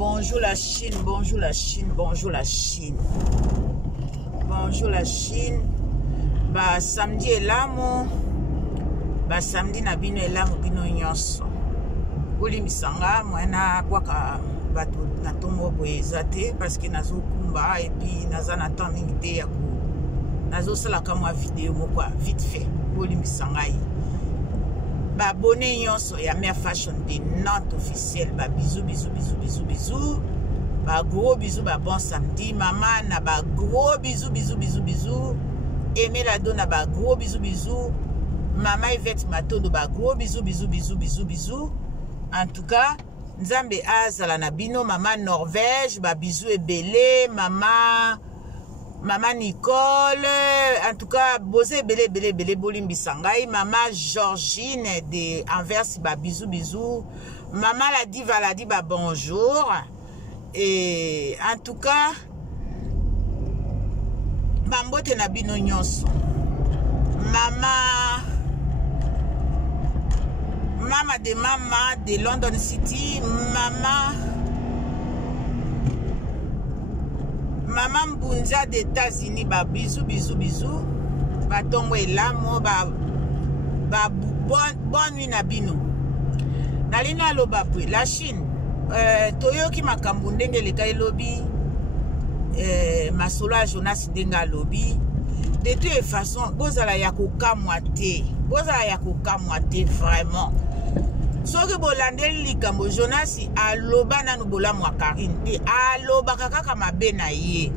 Bonjour la Chine, bonjour la Chine, bonjour la Chine. Bonjour la Chine. Ba samedi elamo. Ba samedi na bino elamo bino nyonso. Uli misanga mwana kwaka bato na tongo boezate parce que nazo kumba et puis naza na temps mingi te ya ko nazo sala kama vidéo moko vite fait. Uli misanga yi. Ba abonné nyonso ya Mère Fashion de Nantes officiel. Ba bisous bisous bisous bisous bisous. Ba gros bisous, ba bon samedi. Maman na ba gros bisous bisous bisous bisous. Aimé la donne ba gros bisous bisous. Maman Yvette Matondo ba gros bisous bisous bisous bisous bisous. En tout cas, Nzambe azala na bino. Maman Norvège ba bisous ebele. Maman Nicole, en tout cas, bosé belé bolimbi sangai. Maman Georgine de Anvers, ba bisous bisous. Maman la dit ba bonjour. Et en tout cas, bambote na bino nyonso. Mama de London City, Maman Mbunja des États-Unis, ba bisous bisous bisous. Ba tongo elamo bonne nuit na bino. Nalina loba pwe la Chine. Toyoki makambo ndenge leka elobi. Masolo a Jonas ndenga lobi. De toute façon, bozala ya kokamwa te. Bozala ya kokamwa te vraiment. Soki bolandeli likambo Jonas aloba nanu bolamu wa Karine te. Aloba kaka mabe na ye.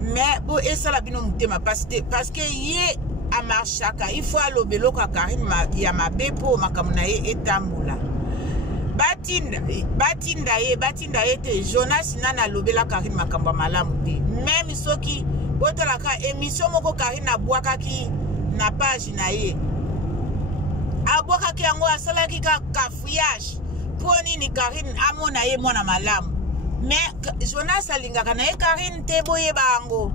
Mais bo esala bino mutema parce que ye amarchaka. Il faut alobelo ka Karine ya mabe po makamu na ye etambula. Batinda ye te Jonas nana lobela Karine makambo malamu te. Même soki botalaka émission moko Karine abwakaki na page na ye. Abwakaki yango asalaki ka kafouillage poni ni Karine amona ye mwana malamu. Mais Jonas alingaka na ye Karine te boye bango.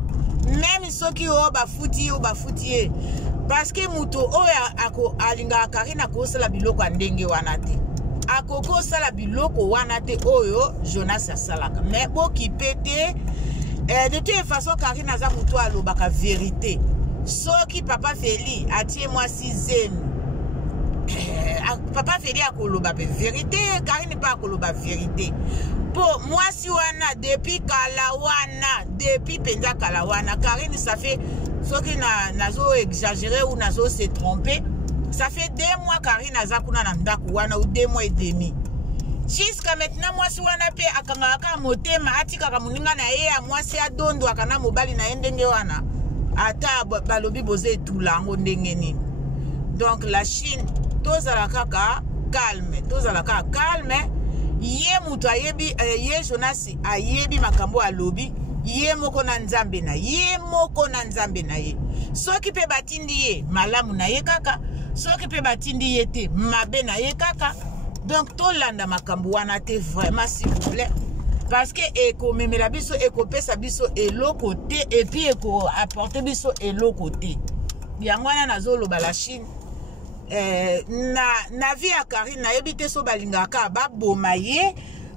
Même soki o bafuti ye. Parce que muto oya ako alingaka Karine akosala biloko ndenge wana te. Akoko sala biloko wana te oyo Jonas asalaka. Mais boki pete de toute façon Karine aza muto alobaka vérité. Soki papa Feli atie moi 6e. Papa Feli akoloba vérité, Karine pas akoloba vérité. Pour moi si wana depuis Kalawana, depuis Penza Kalawana, Karine ça fait soki nazo exagérer ou nazo se tromper. Ça fait 2 mois Karine azakuna na ndaku wana ou 2 mois et demi. Jusqu'à maintenant moi si wana pe akangaka motema atika kamuninga na ye a moi si adondo akana mobali na ndenge wana. Ata balobi boze tout lango ndenge nini. Donc la Chine tozala kaka calme. Ye mutu ayebi ye Jonas ayebi makambo alobi. Ye moko na Nzambe na ye. Soki pe batindi ye malamu na ye kaka. Soki pe batindi ye te mabe na ye kaka. Donc tolanda makambo wana te vraiment s'il vous plaît. Parce que eko memela biso eko pesa biso eloko te et puis eko apporter biso eloko te. Yango wana nazoloba la Chine. Na vie ya Karine na yebite so balingaka baboma ye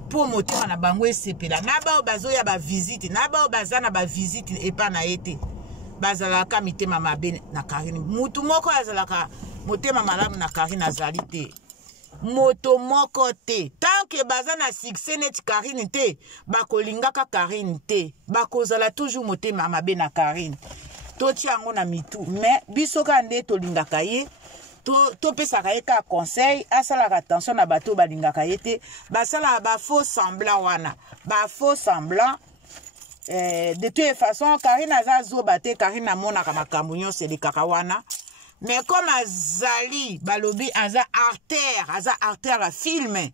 po motema na bango esepela. Na bao bazoya ba visite, na bao bazana ba visite epa na ete. Bazalaka mitema mabe na Karine. Mutu moko azalaka motema malamu na Karine azali te. Moto moko te. Tant que bazana succès net Karine te, bakolingaka Karine te. Bakozala toujours motema mabe na Karine. Toti yango na mitu. Mais biso ka nde tolingaka ye. To pesaka ye ka conseil asalaka attention na bato balingaka ye te basala ba faux semblant wana ba faux semblant de toute façon Karine aza bate Karine amonaka makambo nyonso elekaka wana mais comme azali balobi aza artère a filme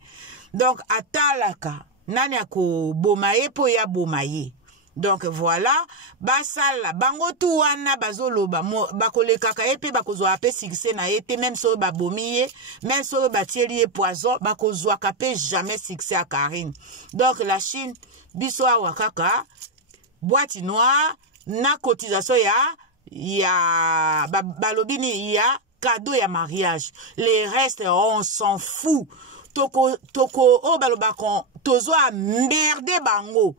donc atalaka nani akoboma ye po ya boma ye. Donc voilà, basala bango tu wana bazoloba bakolekaka epe bakozwa pe succès na ete même so babomiye même so batieli poison bakozwa pe jamais succès à Karine. Donc la Chine biso awa kaka boîte noire na cotisation ya balobini ya cadeau ya mariage. Les restes on s'en fout. toko o balobakon tozo a merde bango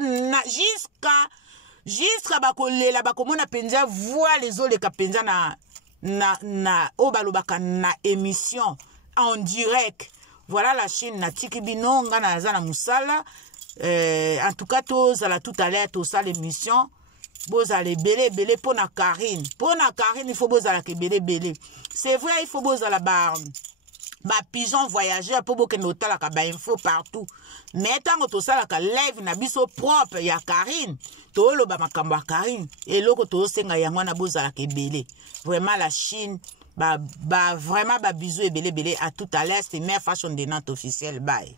na jusqu'à bakolela bakomona penza voix les oleka penza na o balobaka na émission en direct. Voilà la Chine na tikibino nga na za na musala. En tout cas tozala tout à l'heure tosa l'émission bozala belé pour na Karine il faut bozala ke belé. C'est vrai il faut bozala ba pigeon voyageur pour boke notala ka ba info partout. Mais tango tosala ka live na biso propre ya Karine to lo ba makambo ya Karine et loko to senga yango na bozala ke belé. Vraiment la Chine vraiment bisous et belé à tout à l'heure. C'est Mère Fashion de Nantes officielle. Bye.